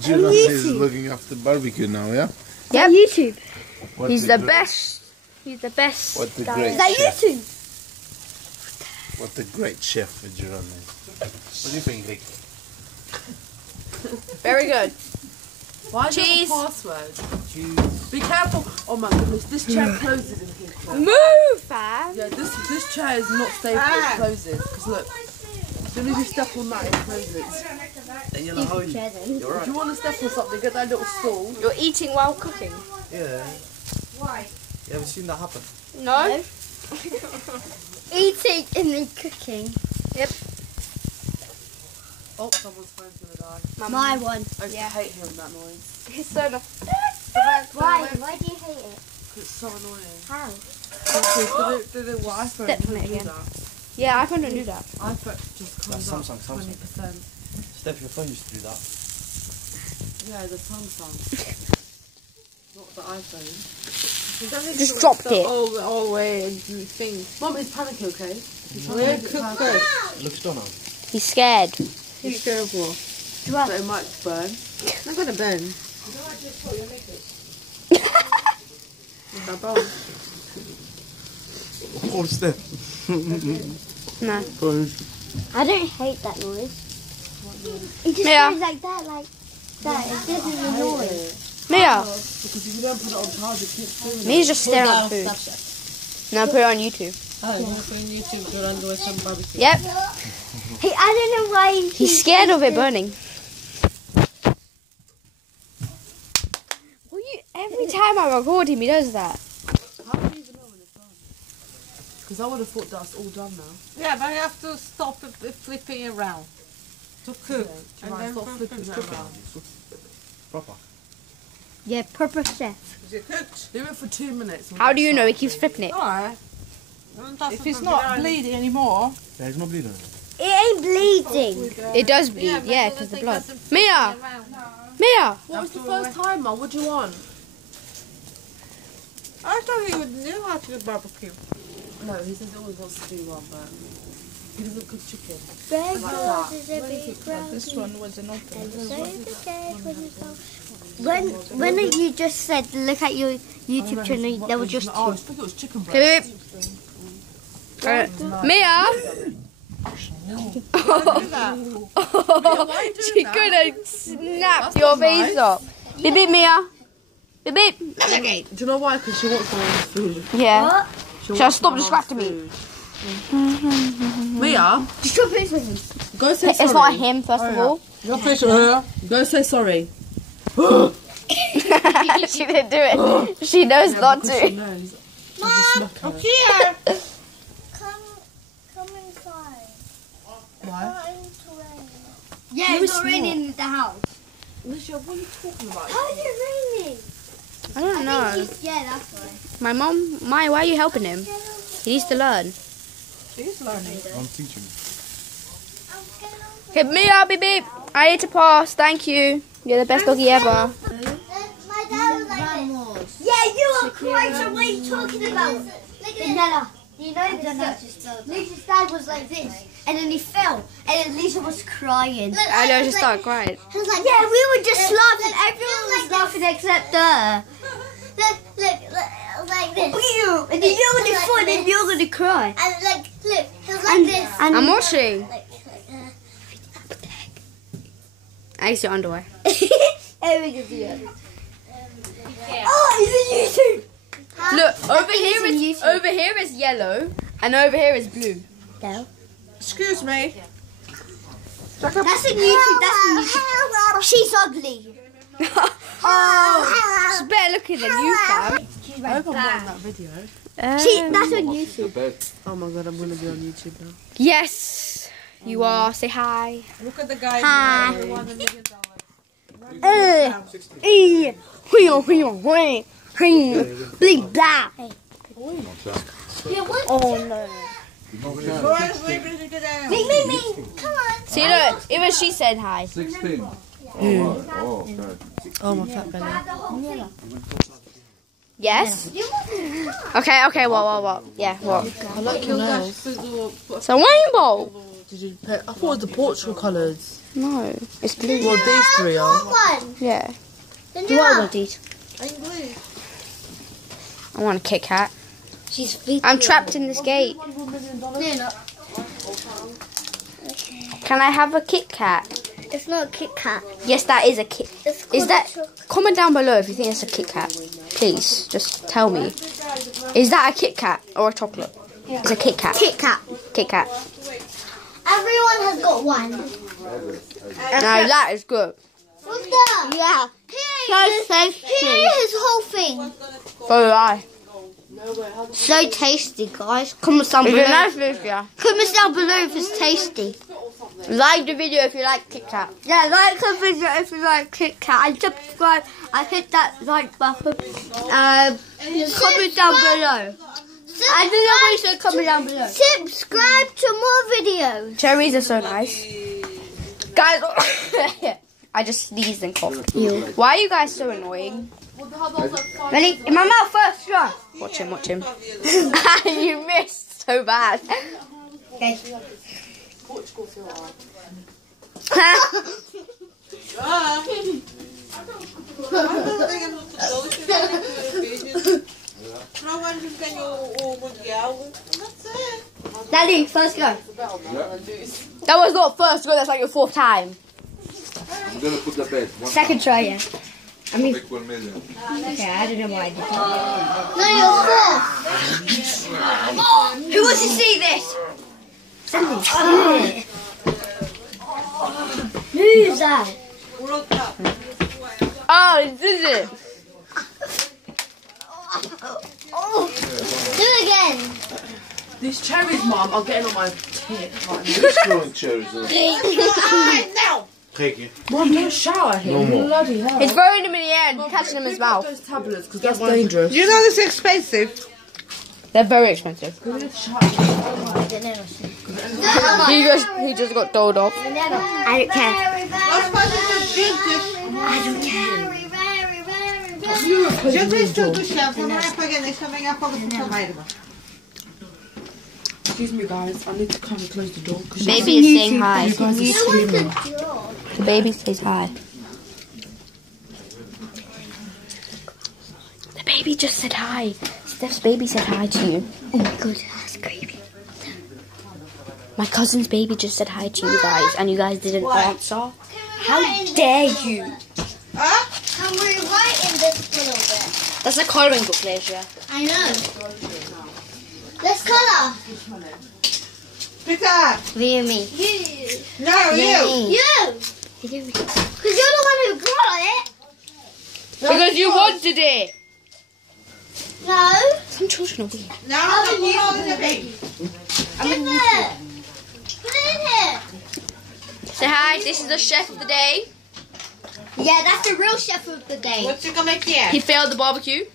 Jonathan is looking after barbecue now, yeah? Yep. YouTube. He's the best. He's the best. What the guy. great Is that chef. YouTube? What the great chef Jerome is. What do you think, Rick? Very good. Why Cheese. the password? Cheese. Be careful. Oh my goodness, this chair closes in here. Move, fam. Yeah, this chair is not stable. It closes. Because look, as soon as you step on that, it closes. And you're like, oh, you're right. If you want to step on something, get that little stool. You're eating while cooking. Yeah. Why? You ever seen that happen? No. Eating and then cooking. Yep. Oh, someone's phone's gonna die. My one. I just hate hearing that noise. He's so enough. Why? Why do you hate it? It's so annoying. How? Did it what iPhone Step on don't it do again. that? Yeah, iPhone don't do that. iPhone just comes up Samsung. 20%. Steph, your phone used to do that. Yeah, the Samsung. Not the iPhone. Just dropped it. Oh wait, thing. Mom is panicking, okay? We're cooked. Look still now. He's scared. Be careful. But it might burn. Not gonna burn. Oh, Steph. No. I don't hate that noise. It just Yeah. goes like that, like that. It doesn't annoy. Mia. Because if you don't put it on charge, it keeps doing it. Mia's just staring at food. No, put it on YouTube. Oh, you're on YouTube, Durando with some barbecue. Yep. Hey, I don't know why He's scared of it burning. Well, every time I record him, he does that. How do you even know when it's done? Because I would have thought that's all done now. Yeah, but you have to stop flipping around to cook. And then stop flipping that around. Proper. Yeah, proper chef. Is it cooked? Do it for 2 minutes. How do you know he keeps flipping it? Alright. If it's not bleeding anymore. Yeah, it's not bleeding. It ain't bleeding. It does bleed, yeah, because the blood. Mia! Mia! What was the first timer? What do you want? I thought he would know how to do barbecue. No, he says he always wants to do one, but he doesn't cook chicken. Bread Like rolls that. is a big round. This one was an open. When you just said, look at your YouTube channel, there was just Oh, I two. think it was chicken Okay, breast. Mia! Why She couldn't snap your face off. Beep beep, Mia. Beep beep. Do you know why? Because she wants someone's food. Yeah. She Shall I wants stop someone's distracting me? food. Mia, Stop it with him. go say sorry. It's not him, first of all. Go say sorry. She didn't do it. She knows not Because she to. knows. Mom, Here! Come inside. Why? Yeah, it's not raining in the house. Alicia, what are you talking about? How is it raining? I don't know. Yeah, that's why. My mom, why are you helping him? He needs to learn. She's learning. I'm teaching. Okay, Mia, beep beep. I need to pass. Thank you. You're the best doggy ever. My dad was like this. Yeah, you are crazy. What are you talking about? Look at Nella. You know this? Lisa's dad was like this, and then he fell, and then Lisa was crying. I know, just start crying. He was like, yeah, we were just laughing. Everyone was laughing except her. Look, like this. And then you're gonna fall, and you're gonna cry. And look, he was like this. I'm watching. I used your underwear. Everyone can see it. Oh, he's in YouTube. Look, over it's here is yellow, and over here is blue. No. Excuse me. That's in YouTube. That's in YouTube. She's ugly. Oh, she's better looking than you, fam. She's I hope I'm not in that video. That's on YouTube. Oh my god, I'm going to be on YouTube now. Yes, you are. Say hi. Look at the guy. Hi. who won $1 million. Big blah. Oh no. Boys, we better get out. Me. Come on. See, look, even she said hi. 16. Oh, my fat belly. Yes. Okay. What? Yeah, what? I like your nails. It's a rainbow. Did you pick? I thought it was the Portugal colours. No, it's blue. Well, these three are. One. Yeah. Do I want these? I want a Kit Kat. She's video. I'm trapped in this gate. No, you're not. Can I have a Kit Kat? It's not a Kit Kat. Yes, that is a Kit. It's Is that? called Comment down below if you think it's a Kit Kat. Please, just tell me. Is that a Kit Kat or a chocolate? It's a Kit Kat. Kit Kat. Kit Kat. Everyone has got one. No, that is good. What's that? Yeah. Here is whole thing. So do I. So tasty, guys. Comment down Is below. it nice, Lucia? Comment down below if it's tasty. Like the video if you like Kit Kat. Yeah, like the video if you like Kit Kat. And subscribe. I hit that like button. Comment down below. I don't know what you should comment down below. Subscribe to more videos. Cherries are so nice. Guys, I just sneezed and coughed. Why are you guys so annoying? Ready? In my mouth first, try. Watch him, watch him. You missed so bad. Okay. Daddy, first go. That was not first go, that's like your fourth time. I'm gonna put the bed. Second try, yeah. I mean, okay, I don't know why I did that. No, you're fourth. Who wants to see this? Who's that? Oh, this is it. Oh, do it again. These cherries, Mum, are getting on my tit right Who's throwing cherries at us? Thank you. Mum, don't shout at him. No more. Bloody hell. He's throwing them in the air and catching them in his mouth. Those tablets, because that's dangerous. You know it's expensive. They're very expensive. He just got doled off. I don't care. Já testou do chão, não é pagando, isso também é fogo de trabalho. Excuse me, guys. I need to come and close the door. Baby is saying hi. You guys are screaming. The baby says hi. The baby just said hi. Steph's baby said hi to you. Oh my god, that's creepy. My cousin's baby just said hi to you guys, and you guys didn't answer. How dare you? Can we write in this a little bit? That's a colouring book, Leisure. I know. Let's colour. Pick up. Me and me. No, you. You. Because you're the one who got it. Because you wanted it. No. Some children are weird. No, I'm not holding the baby. Give it. Put it in here. Say hi, this is the chef of the day. Yeah, that's the real chef of the day. What you gonna make here? He failed the barbecue.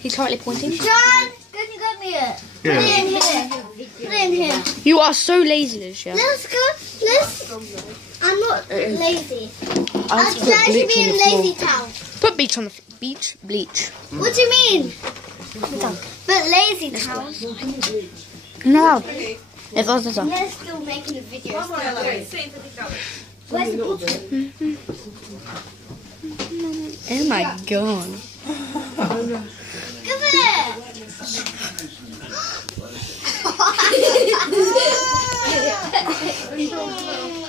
He's currently pointing. John, can you get me it? Put it in here. Put it in here. You are so lazy, Leisure. Let's go. I'm not lazy. I I'll try to be in lazy town. Put bleach on the beach. Bleach. What do you mean? But lazy town. No. It's also so. They're still making a video. Where's the bottle? Oh my god. Give it.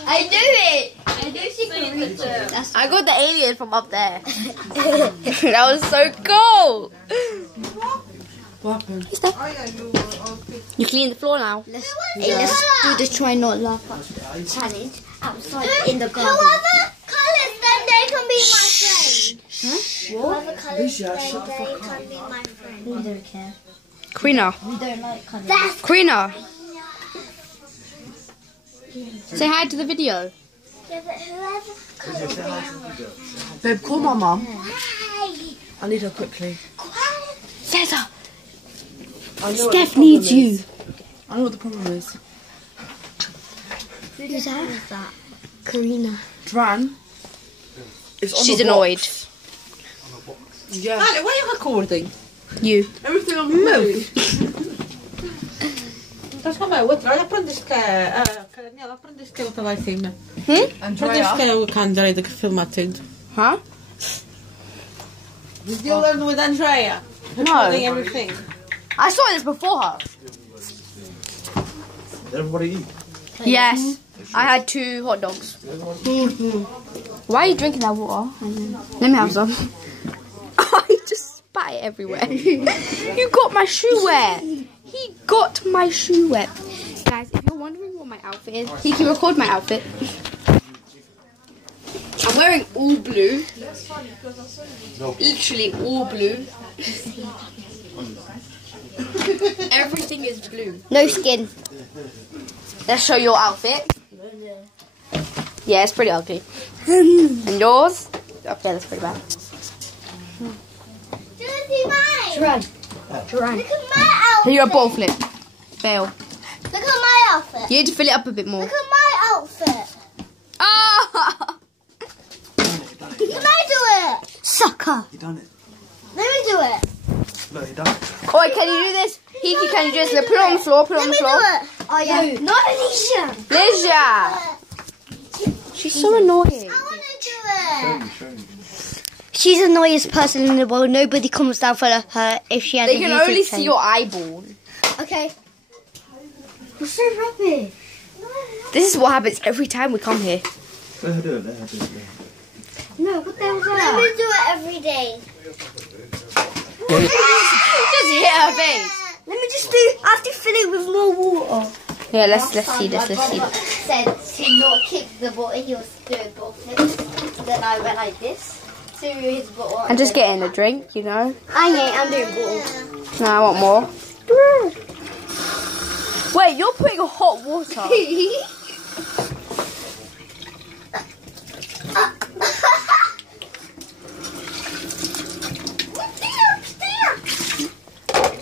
I do it. I do secret. I got the alien from up there. That was so cool. What happened? You clean the floor now. Let's do the try not laugh challenge outside in the garden. Whoever colours them, they can be my friend. Whoever colours them, they can be my friend. We don't care. Karina. We don't like colours. That's Karina. Say hi to the video. yeah, but whoever colours them. Babe, call my mum. Hey, I need her quickly. Cesar. I know Steph needs you. I know what the problem is. who's that? Karina. Dran is on She's the annoyed. box. Yeah. Honey, what are you recording? You. Everything on the move. Trasforma outra. Olha para onde isto quer. Olha para onde isto quer outra lá em cima. Para onde isto quer o Andrea de que filmar tudo. Huh? Did you learn with Andrea? No. Doing everything. I saw this before her. Did everybody eat? Yes. I had 2 hot dogs. Why are you drinking that water? Let me have some. I just spat it everywhere. You got my shoe wet. He got my shoe wet. Guys, if you're wondering what my outfit is, he can record my outfit. I'm wearing all blue. Literally all blue. Everything is blue. No skin. Let's show your outfit. Yeah, it's pretty ugly. And yours? Okay, that's pretty bad. Do you see mine? Try. Look at my outfit. You're a ball flip. Fail. Look at my outfit. You need to fill it up a bit more. Look at my outfit. Ah! Can I do it? Sucker. He done it. Let me do it. No, he done it. Oh, wait, can you do this? Hiki, can you do this? Put it on the floor. Put it on the floor. Let me do it. Oh, yeah. Not Alicia. Ligia! She's so annoying. I want to do it. Show me. She's the annoyingest person in the world. Nobody comes down for her if she has They a can YouTube only channel. see your eyeball. Okay. You're so rubbish. This is what happens every time we come here. Let her do it. Let her do it. No, what the hell was that? Let me do it every day. Just hit her face. Let me just do. I have to fill it with more water. Yeah, let's see this. Let's see this. Said to not kick the ball. He was doing ball flips. Then I went like this to his ball. And just getting a drink, you know. I'm doing ball. No, I want more. Wait, you're putting hot water.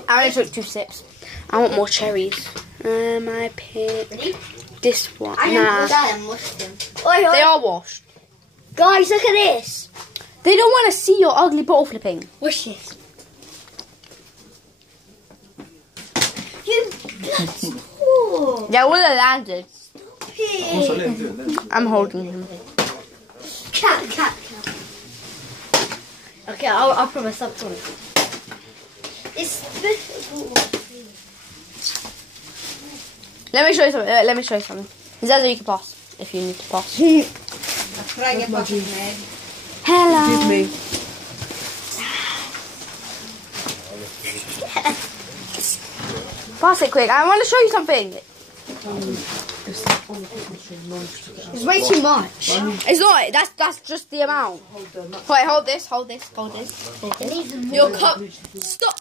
I only took 2 sips. I want more cherries. I pick this one. Nah, they are washed. Guys, look at this. They don't want to see your ugly bottle flipping. What's this? You bloody They would have landed. Also, let him do it. Let him. I'm holding him. cat. Okay, I'll put my subs on. It's Let me show you something. Let me show you something. Zaza, you can pass if you need to pass. hello. Excuse me. Pass it quick. I want to show you something. It's way too much. It's not. That's just the amount. Wait, hold this. Hold this. Hold this. Your cup. Stop.